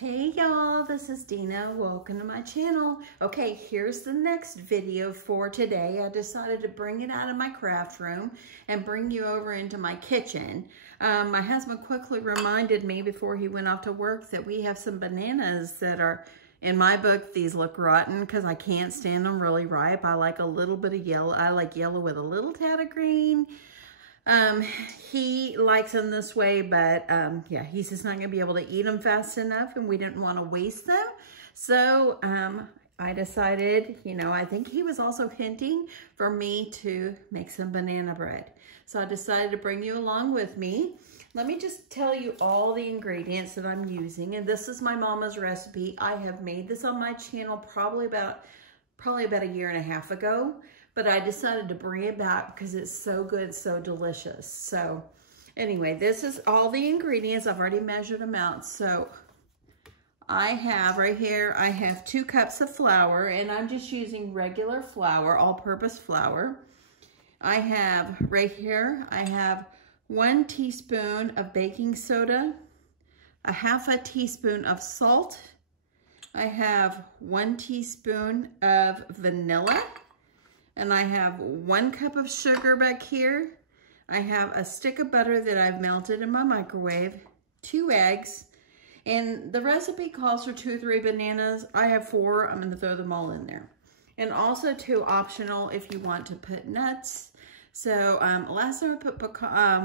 Hey y'all, this is Dina. Welcome to my channel. Okay, here's the next video for today. I decided to bring it out of my craft room and bring you over into my kitchen. My husband quickly reminded me before he went off to work that we have some bananas that are, in my book, these look rotten because I can't stand them really ripe. I like a little bit of yellow. I like yellow with a little tad of green. He likes them this way, but yeah, he's just not going to be able to eat them fast enough, and we didn't want to waste them. So I decided, I think he was also hinting for me to make some banana bread. So I decided to bring you along with me. Let me just tell you all the ingredients that I'm using, and this is my mama's recipe. I have made this on my channel probably about a year and a half ago. But I decided to bring it back because it's so good, so delicious. So anyway, this is all the ingredients. I've already measured them out. So I have right here, I have 2 cups of flour, and I'm just using regular flour, all-purpose flour. I have right here, I have 1 teaspoon of baking soda, a half a teaspoon of salt. I have 1 teaspoon of vanilla. And I have 1 cup of sugar back here. I have a stick of butter that I've melted in my microwave, 2 eggs, and the recipe calls for 2 or 3 bananas. I have 4, I'm gonna throw them all in there. And also 2 optional if you want to put nuts. So last time I put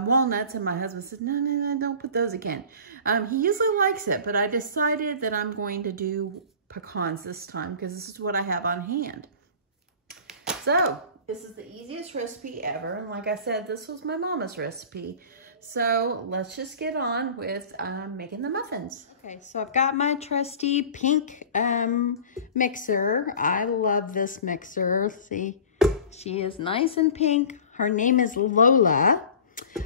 walnuts, and my husband said, no, don't put those again. He usually likes it, but I decided that I'm going to do pecans this time because this is what I have on hand. So this is the easiest recipe ever. And like I said, this was my mama's recipe. So let's just get on with making the muffins. Okay, so I've got my trusty pink mixer. I love this mixer. See, she is nice and pink. Her name is Lola.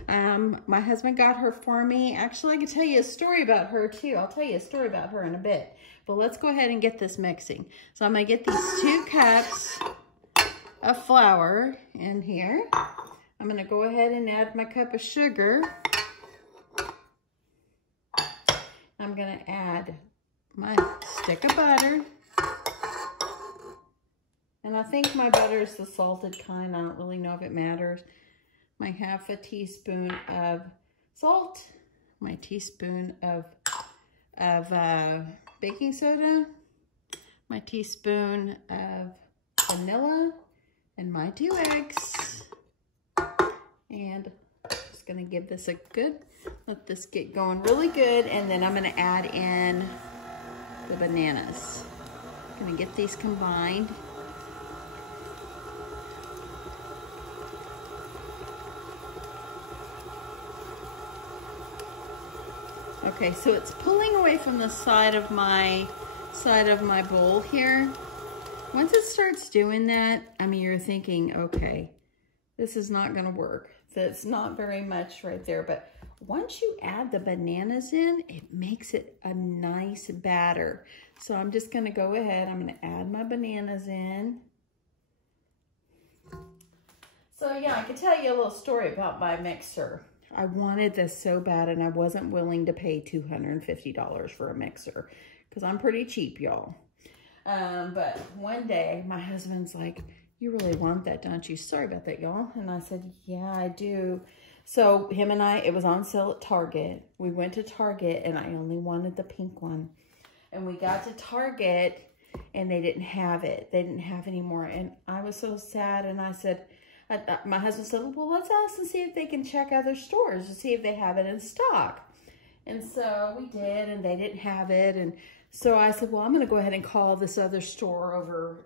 My husband got her for me. Actually, I can tell you a story about her too. I'll tell you a story about her in a bit. But let's go ahead and get this mixing. So I'm gonna get these 2 cups of flour in here. I'm going to go ahead and add my cup of sugar. I'm going to add my stick of butter. And I think my butter is the salted kind. I don't really know if it matters. My half a teaspoon of salt. My teaspoon of baking soda. My teaspoon of vanilla. And my 2 eggs, and just gonna give this a good, let this get going really good, and then I'm gonna add in the bananas. Gonna get these combined. Okay, so it's pulling away from the side of my bowl here. Once it starts doing that, I mean, you're thinking, okay, this is not gonna work. That's not very much right there. But once you add the bananas in, it makes it a nice batter. So I'm just gonna go ahead, I'm gonna add my bananas in. So yeah, I can tell you a little story about my mixer. I wanted this so bad, and I wasn't willing to pay $250 for a mixer because I'm pretty cheap, y'all. But one day my husband's like, you really want that, don't you? Sorry about that, y'all. And I said, yeah, I do. So him and I, it was on sale at Target. We went to Target, and I only wanted the pink one. And we got to Target, and they didn't have it. They didn't have any more. And I was so sad. And I said, my husband said, well, let's ask and see if they can check other stores to see if they have it in stock. And so we did, and they didn't have it. And so I said, well, I'm going to go ahead and call this other store over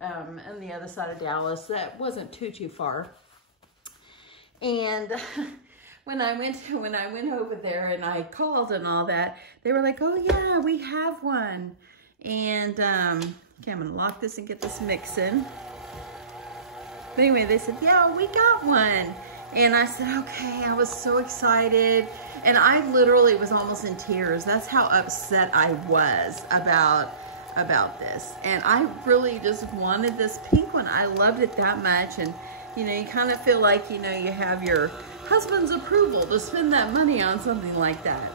on the other side of Dallas. That wasn't too far. And when I went over there and I called and all that, they were like, oh yeah, we have one. And okay, I'm going to lock this and get this mixing. But anyway, they said, yeah, we got one. And I said, okay, I was so excited. And I literally was almost in tears. That's how upset I was about this. And I really just wanted this pink one. I loved it that much. And, you kind of feel like, you have your husband's approval to spend that money on something like that.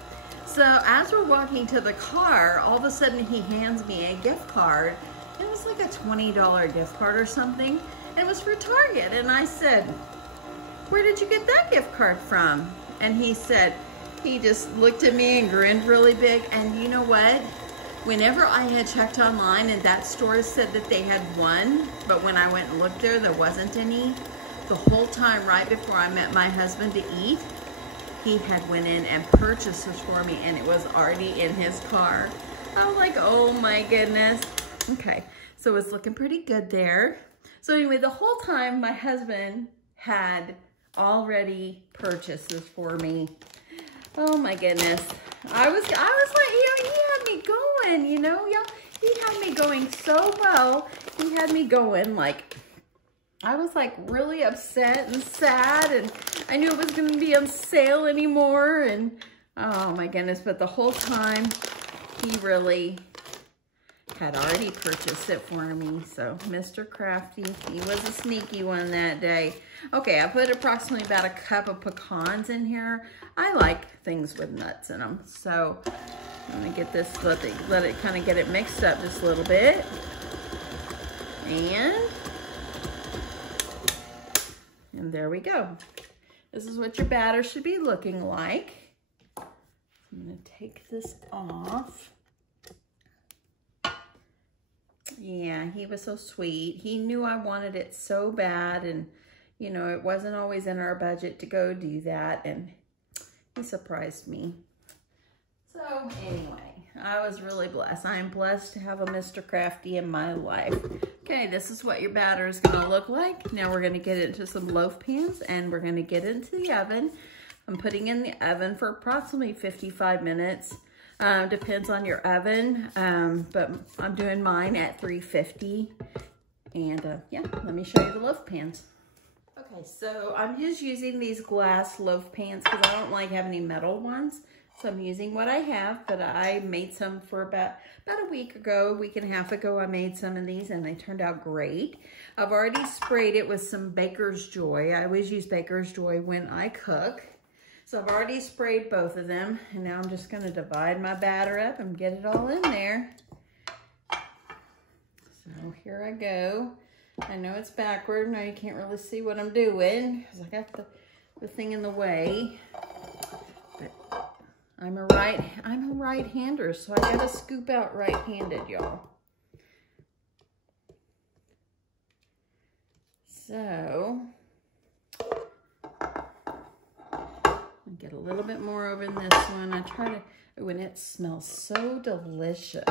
So as we're walking to the car, all of a sudden he hands me a gift card. It was like a $20 gift card or something. It was for Target. And I said, where did you get that gift card from? And he said, he just looked at me and grinned really big. And you know what? Whenever I had checked online and that store said that they had one, but when I went and looked there wasn't any. The whole time right before I met my husband to eat, he had went in and purchased this for me, and it was already in his car. I was like, oh my goodness. Okay, so it's looking pretty good there. So anyway, the whole time my husband had already purchased this for me. Oh my goodness. I was like, he had me going, y'all. He had me going so well. He had me going like, I was like really upset and sad, and I knew it was going to be on sale anymore, and oh my goodness, but the whole time he really had already purchased it for me. So Mr. Crafty, he was a sneaky one that day. Okay, I put approximately about a cup of pecans in here. I like things with nuts in them. So I'm gonna get this, let it kind of get it mixed up just a little bit. And there we go. This is what your batter should be looking like. I'm gonna take this off. Yeah, he was so sweet. He knew I wanted it so bad, and it wasn't always in our budget to go do that, and he surprised me. So anyway, I was really blessed. I am blessed to have a Mr. Crafty in my life. Okay, this is what your batter is gonna look like. Now we're gonna get it into some loaf pans, and we're gonna get it into the oven. I'm putting in the oven for approximately 55 minutes. Depends on your oven, but I'm doing mine at 350. And yeah, let me show you the loaf pans. Okay, so I'm just using these glass loaf pans because I don't like having any metal ones. So I'm using what I have, but I made some for about a week and a half ago. I made some of these and they turned out great. I've already sprayed it with some Baker's Joy. I always use Baker's Joy when I cook. So I've already sprayed both of them, and now I'm just gonna divide my batter up and get it all in there. So here I go. I know it's backward. Now you can't really see what I'm doing because I got the thing in the way. But I'm a right-hander, so I gotta scoop out right-handed, y'all. So get a little bit more over in this one. I try to, when it smells so delicious.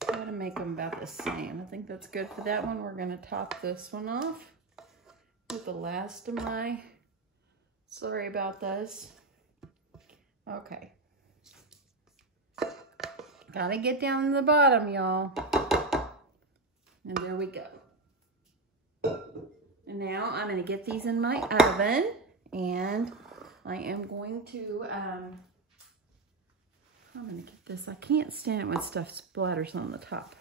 Try to make them about the same. I think that's good for that one. We're going to top this one off with the last of my, sorry about this. Okay. Gotta get down to the bottom, y'all. And there we go. And now I'm going to get these in my oven, and I am going to, I'm going to get this. I can't stand it when stuff splatters on the top.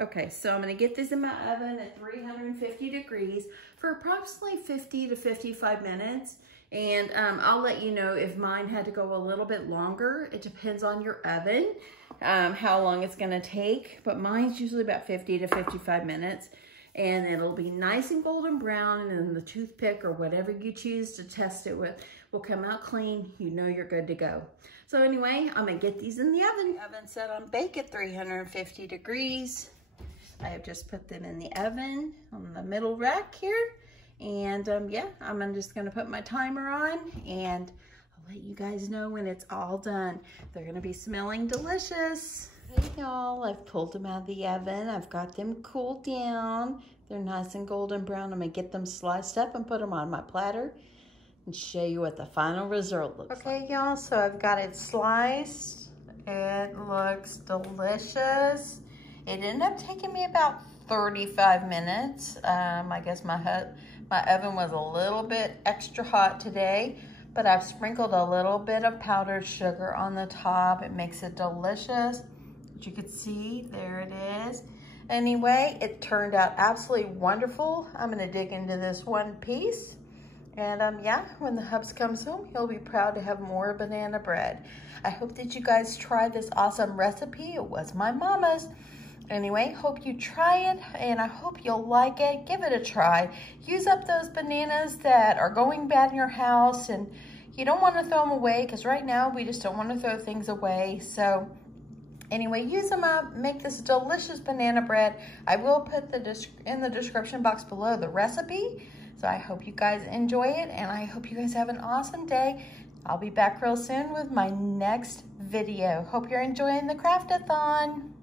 Okay, so I'm going to get this in my oven at 350 degrees for approximately 50 to 55 minutes. And I'll let you know if mine had to go a little bit longer. It depends on your oven, how long it's going to take. But mine's usually about 50 to 55 minutes. And it'll be nice and golden brown, and then the toothpick or whatever you choose to test it with will come out clean. You know you're good to go. So anyway, I'm gonna get these in the oven. Oven set on bake at 350 degrees. I have just put them in the oven on the middle rack here. And yeah, I'm just gonna put my timer on, and I'll let you guys know when it's all done. They're gonna be smelling delicious. Hey y'all, I've pulled them out of the oven. I've got them cooled down. They're nice and golden brown. I'm gonna get them sliced up and put them on my platter and show you what the final result looks like. Okay y'all, so I've got it sliced. It looks delicious. It ended up taking me about 35 minutes. I guess my oven was a little bit extra hot today, but I've sprinkled a little bit of powdered sugar on the top. It makes it delicious. You can see, there it is. Anyway, it turned out absolutely wonderful. I'm gonna dig into this one piece. And yeah, when the hubs comes home, he'll be proud to have more banana bread. I hope that you guys try this awesome recipe. It was my mama's. Anyway, hope you try it, and I hope you'll like it. Give it a try. Use up those bananas that are going bad in your house, and you don't want to throw them away, because right now we just don't want to throw things away. So anyway, use them up. Make this delicious banana bread. I will put in the description box below the recipe. So I hope you guys enjoy it, and I hope you guys have an awesome day. I'll be back real soon with my next video. Hope you're enjoying the CraftAthon.